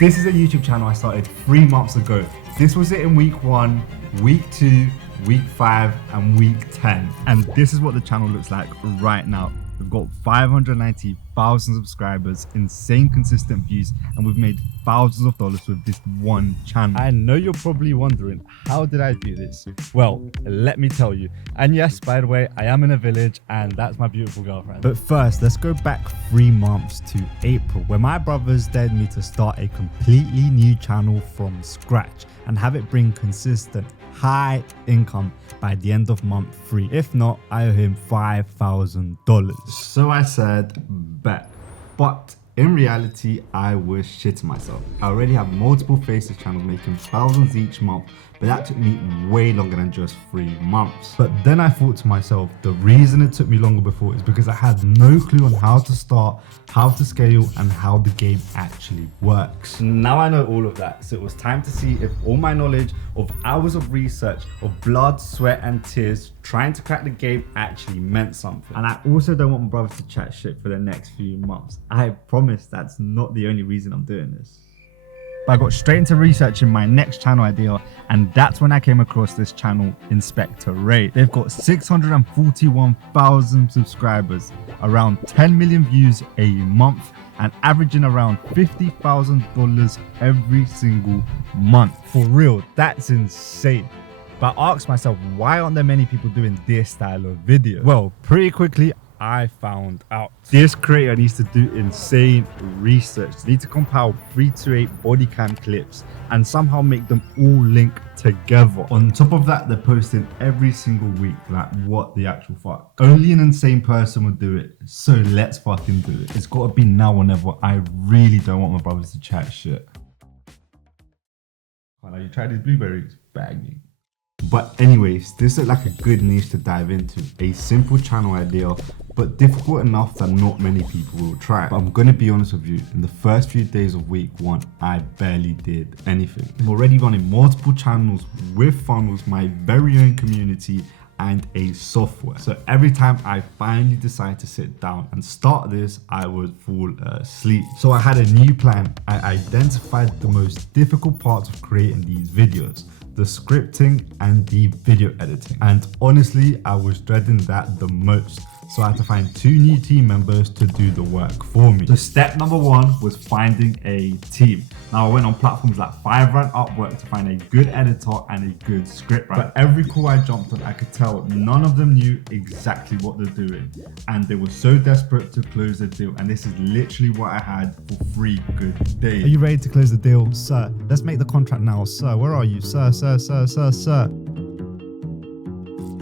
This is a YouTube channel I started 3 months ago. This was it in week 1, week 2, week 5, and week 10. And this is what the channel looks like right now. We've got 590,000 subscribers, insane consistent views, and we've made thousands of dollars with this one channel. I know you're probably wondering, how did I do this? Well, let me tell you. And yes, by the way, I am in a village and that's my beautiful girlfriend. But first, let's go back 3 months to April, where my brothers dared me to start a completely new channel from scratch and have it bring consistent high income by the end of month 3. If not, I owe him $5,000. So I said, bet. But in reality, I was shitting myself. I already have multiple faces channels making thousands each month, but that took me way longer than just 3 months. But then I thought to myself, the reason it took me longer before is because I had no clue on how to start, how to scale, and how the game actually works. Now I know all of that, so it was time to see if all my knowledge of hours of research, of blood, sweat, and tears trying to crack the game actually meant something. And I also don't want my brothers to chat shit for the next few months. I promise that's not the only reason I'm doing this. But I got straight into researching my next channel idea, and that's when I came across this channel, Inspector Ray. They've got 641,000 subscribers, around 10 million views a month, and averaging around $50,000 every single month. For real, that's insane. But I asked myself, why aren't there many people doing this style of video? Well, pretty quickly, I found out. This creator needs to do insane research. They need to compile 3 to 8 body cam clips and somehow make them all link together. On top of that, they're posting every single week. Like, what the actual fuck? Only an insane person would do it, so let's fucking do it. It's gotta be now or never. I really don't want my brothers to chat shit. Oh, you tried these blueberries? Banging. But anyways, this looked like a good niche to dive into. A simple channel idea, but difficult enough that not many people will try. But I'm gonna be honest with you, in the first few days of week 1, I barely did anything. I'm already running multiple channels with funnels, my very own community, and a software. So every time I finally decide to sit down and start this, I would fall asleep. So I had a new plan. I identified the most difficult parts of creating these videos: the scripting and the video editing. And honestly, I was dreading that the most. So I had to find 2 new team members to do the work for me. So step number 1 was finding a team. Now I went on platforms like Fiverr and Upwork to find a good editor and a good scriptwriter. But every call I jumped on, I could tell none of them knew exactly what they're doing. And they were so desperate to close the deal. And this is literally what I had for 3 good days. Are you ready to close the deal, sir? Let's make the contract now, sir. Where are you, sir, sir, sir, sir, sir?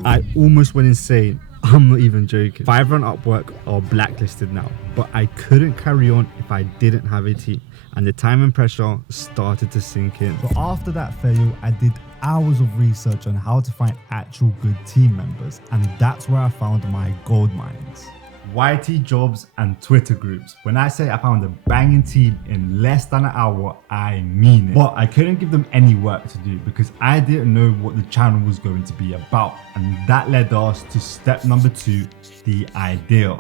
I almost went insane. I'm not even joking. Fiverr and Upwork are blacklisted now, but I couldn't carry on if I didn't have a team, and the time and pressure started to sink in. But after that fail, I did hours of research on how to find actual good team members, and that's where I found my gold mines. YT jobs and Twitter groups. When I say I found a banging team in less than an hour, I mean it. But I couldn't give them any work to do because I didn't know what the channel was going to be about. And that led us to step number 2, the idea.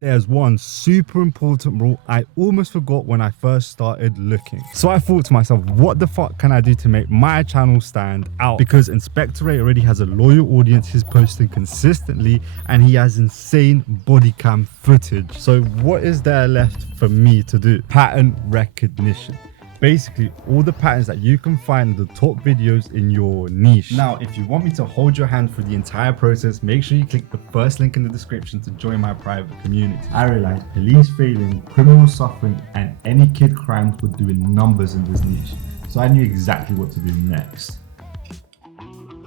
There's one super important rule I almost forgot when I first started looking. So I thought to myself, what the fuck can I do to make my channel stand out? Because Inspector Ray already has a loyal audience, he's posting consistently, and he has insane body cam footage. So what is there left for me to do? Pattern recognition. Basically, all the patterns that you can find in the top videos in your niche. Now, if you want me to hold your hand through the entire process, make sure you click the first link in the description to join my private community. I realized police failing, criminal suffering, and any kid crimes were doing numbers in this niche. So I knew exactly what to do next.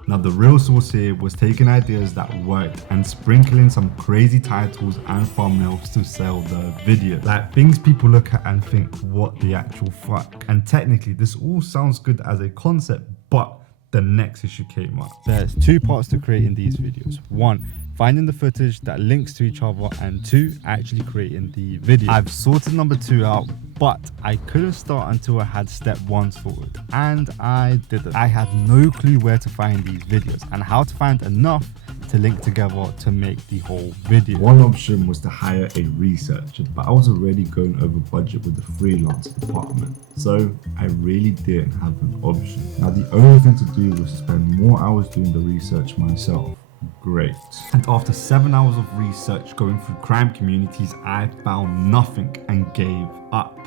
Now the real source here was taking ideas that worked and sprinkling some crazy titles and thumbnails to sell the video. Like things people look at and think, what the actual fuck? And technically this all sounds good as a concept, but the next issue came up. There's 2 parts to creating these videos. 1, finding the footage that links to each other, and 2, actually creating the video. I've sorted number 2 out, but I couldn't start until I had step 1 sorted, and I didn't. I had no clue where to find these videos and how to find enough to link together to make the whole video. One option was to hire a researcher, but I was already going over budget with the freelance department, so I really didn't have an option. Now the only thing to do was to spend more hours doing the research myself. Great. And after 7 hours of research going through crime communities, I found nothing and gave up.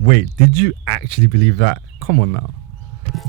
Wait, did you actually believe that? Come on now.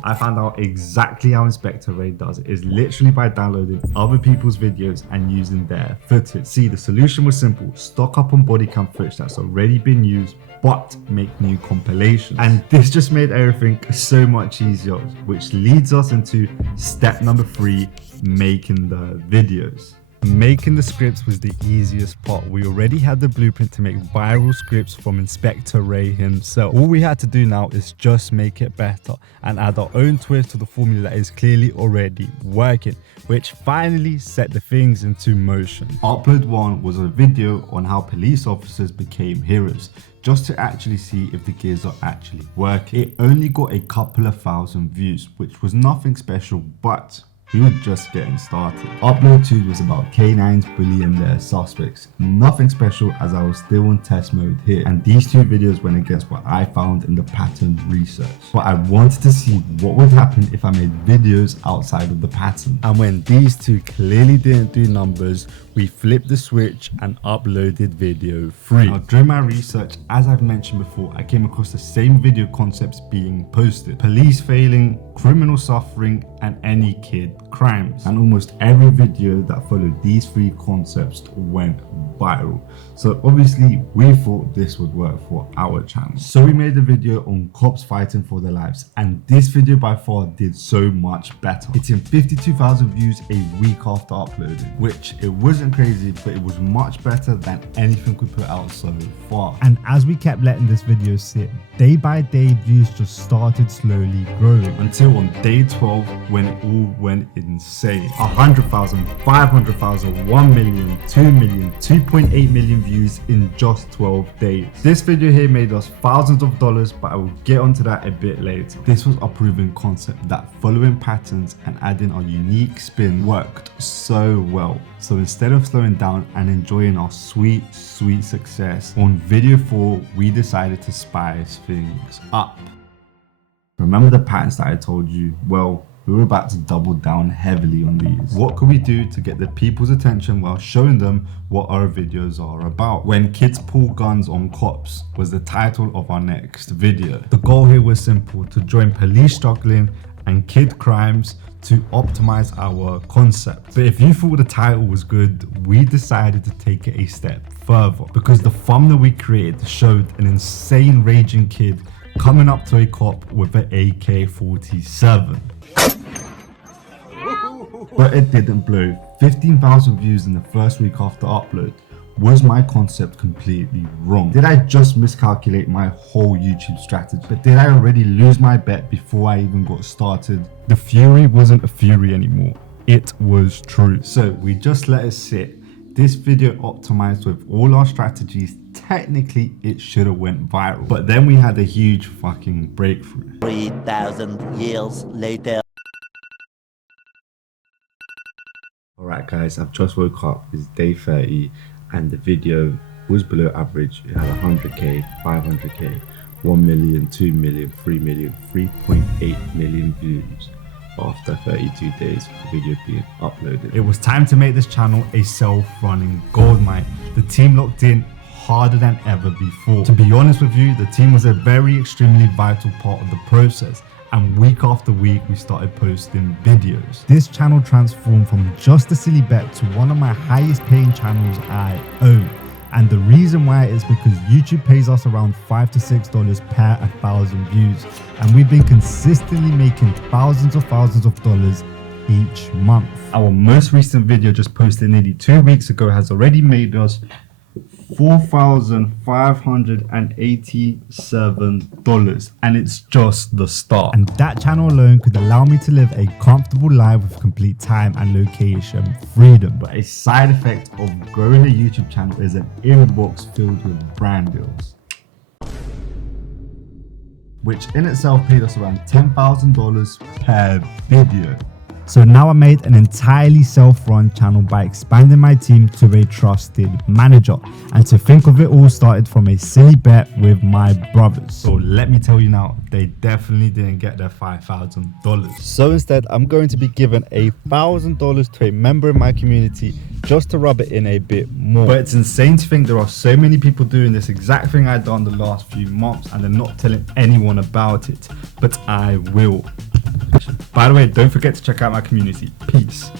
I found out exactly how Inspector Ray does it. Is literally by downloading other people's videos and using their footage. See, the solution was simple. Stock up on body cam footage that's already been used, but make new compilations. And this just made everything so much easier, which leads us into step number 3, making the videos. Making the scripts was the easiest part. We already had the blueprint to make viral scripts from Inspector Ray himself. All we had to do now is just make it better and add our own twist to the formula that is clearly already working, which finally set the things into motion. Upload 1 was a video on how police officers became heroes, just to actually see if the gears are actually working. It only got a couple of thousand views, which was nothing special, but we were just getting started. Upload 2 was about K9's bullying their suspects. Nothing special, as I was still in test mode here, and these 2 videos went against what I found in the pattern research. But I wanted to see what would happen if I made videos outside of the pattern. And when these 2 clearly didn't do numbers, we flipped the switch and uploaded video 3. Now, during my research, as I've mentioned before, I came across the same video concepts being posted: police failing, criminal suffering, and any kid crimes. And almost every video that followed these 3 concepts went viral. So obviously we thought this would work for our channel. So we made a video on cops fighting for their lives, and this video by far did so much better, hitting 52,000 views a week after uploading, which it wasn't crazy, but it was much better than anything we put out so far. And as we kept letting this video sit, day by day views just started slowly growing, until on day 12 when it all went insane. 100,000, 500,000, 1 million, 2 million, 2.8 million views in just 12 days. This video here made us thousands of dollars, but I will get onto that a bit later. This was a proven concept that following patterns and adding our unique spin worked so well. So instead of slowing down and enjoying our sweet success, on video 4 we decided to spice things up. Remember the patterns that I told you? Well, we were about to double down heavily on these. What could we do to get the people's attention while showing them what our videos are about? When kids pull guns on cops was the title of our next video. The goal here was simple: to join police struggling and kid crimes to optimize our concept. But if you thought the title was good, we decided to take it a step further, because the thumbnail we created showed an insane raging kid coming up to a cop with an AK-47. But it didn't blow. 15,000 views in the first week after upload. Was my concept completely wrong? Did I just miscalculate my whole YouTube strategy? But did I already lose my bet before I even got started? The fury wasn't a fury anymore. It was true. So we just let it sit. This video optimized with all our strategies. Technically, it should have went viral. But then we had a huge fucking breakthrough. 3,000 years later. Alright guys, I've just woke up. It's day 30 and the video was below average. It had 100k, 500k, 1 million, 2 million, 3 million, 3.8 million views after 32 days of the video being uploaded. It was time to make this channel a self-running goldmine. The team locked in harder than ever before. To be honest with you, the team was a very extremely vital part of the process, and week after week we started posting videos. This channel transformed from just a silly bet to one of my highest paying channels I own. And the reason why is because YouTube pays us around $5 to $6 per 1,000 views, and we've been consistently making thousands of dollars each month. Our most recent video, just posted nearly 2 weeks ago, has already made us $4,587, and it's just the start. And that channel alone could allow me to live a comfortable life with complete time and location freedom. But a side effect of growing a YouTube channel is an inbox filled with brand deals, which in itself paid us around $10,000 per video. So now I made an entirely self-run channel by expanding my team to a trusted manager. And to think of it all started from a silly bet with my brothers. So let me tell you now, they definitely didn't get their $5,000. So instead, I'm going to be given $1,000 to a member in my community just to rub it in a bit more. But it's insane to think there are so many people doing this exact thing I've done the last few months and they're not telling anyone about it. But I will. By the way, don't forget to check out my community. Peace.